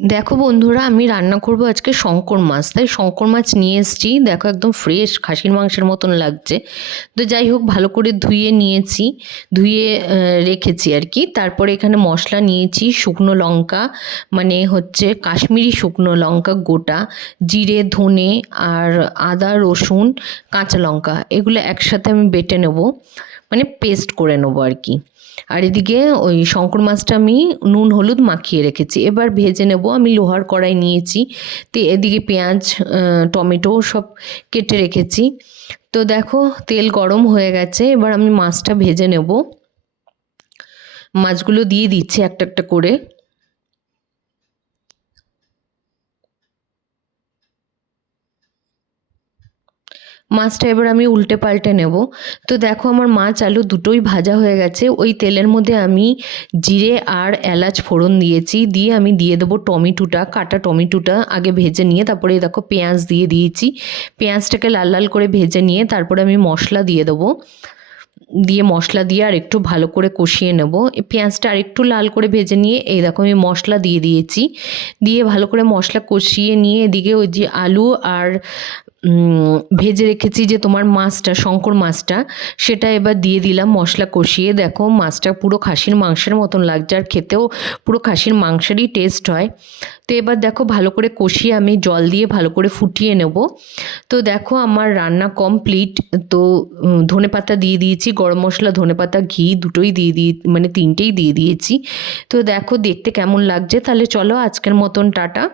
দেখো বন্ধুরা, আমি রান্না করব আজকে শঙ্কর মাছ। তাই শঙ্কর মাছ নিয়ে এসেছি। দেখো একদম ফ্রেশ খাসির মাংসের মতন লাগছে। তো যাই হোক, ভালো করে ধুয়ে নিয়েছি। ধুয়ে রেখেছি আর কি। তারপরে এখানে মশলা নিয়েছি, শুকনো লঙ্কা মানে হচ্ছে কাশ্মীরি শুকনো লঙ্কা গোটা, জিরে, ধনে আর আদা, রসুন, কাঁচা লঙ্কা। এগুলো একসাথে আমি বেটে নেব মানে পেস্ট করে নেব আর কি। আর এদিকে ওই শঙ্কর মাছটা আমি নুন, হলুদ মাখিয়ে রেখেছি। এবার ভেজে নেব, আমি লোহার কড়াই নিয়েছি। তো এদিকে পেঁয়াজ টমেটো সব কেটে রেখেছি। তো দেখো, তেল গরম হয়ে গেছে, এবার আমি মাছটা ভেজে নেব। মাছগুলো দিয়ে দিচ্ছি একটা একটা করে। মাছটা এবার আমি উল্টে পাল্টে নেব। তো দেখো আমার মাছ আলু দুটোই ভাজা হয়ে গেছে। ওই তেলের মধ্যে আমি জিরে আর এলাচ ফোড়ন দিয়েছি। দিয়ে আমি দিয়ে দেবো টমেটোটা, কাটা টমেটোটা আগে ভেজে নিয়ে তারপরে দেখো পেঁয়াজ দিয়ে দিয়েছি। পেঁয়াজটাকে লাল লাল করে ভেজে নিয়ে তারপরে আমি মশলা দিয়ে দেবো। দিয়ে মশলা দিয়ে আর একটু ভালো করে কষিয়ে নেব। পেঁয়াজটা আর একটু লাল করে ভেজে নিয়ে এই দেখো আমি মশলা দিয়ে দিয়েছি। দিয়ে ভালো করে মশলা কষিয়ে নিয়ে এদিকে ওই যে আলু আর ভেজে রেখেছি যে তোমার মাছটা, শঙ্কর মাছটা, সেটা এবার দিয়ে দিলাম, মশলা কষিয়ে। দেখো, মাছটা পুরো খাসির মাংসের মতন লাগছে, আর খেতেও পুরো খাসির মাংসেরই টেস্ট হয়। তো এবার দেখো, ভালো করে কষিয়ে আমি জল দিয়ে ভালো করে ফুটিয়ে নেব। তো দেখো, আমার রান্না কমপ্লিট তো ধনে পাতা দিয়ে দিয়েছি, গরম মশলা, ধনে পাতা, ঘি দুটোই দিয়ে দিয়ে মানে তিনটেই দিয়ে দিয়েছি। তো দেখো, দেখতে কেমন লাগছে? তাহলে চলো, আজকের মতন, টাটা।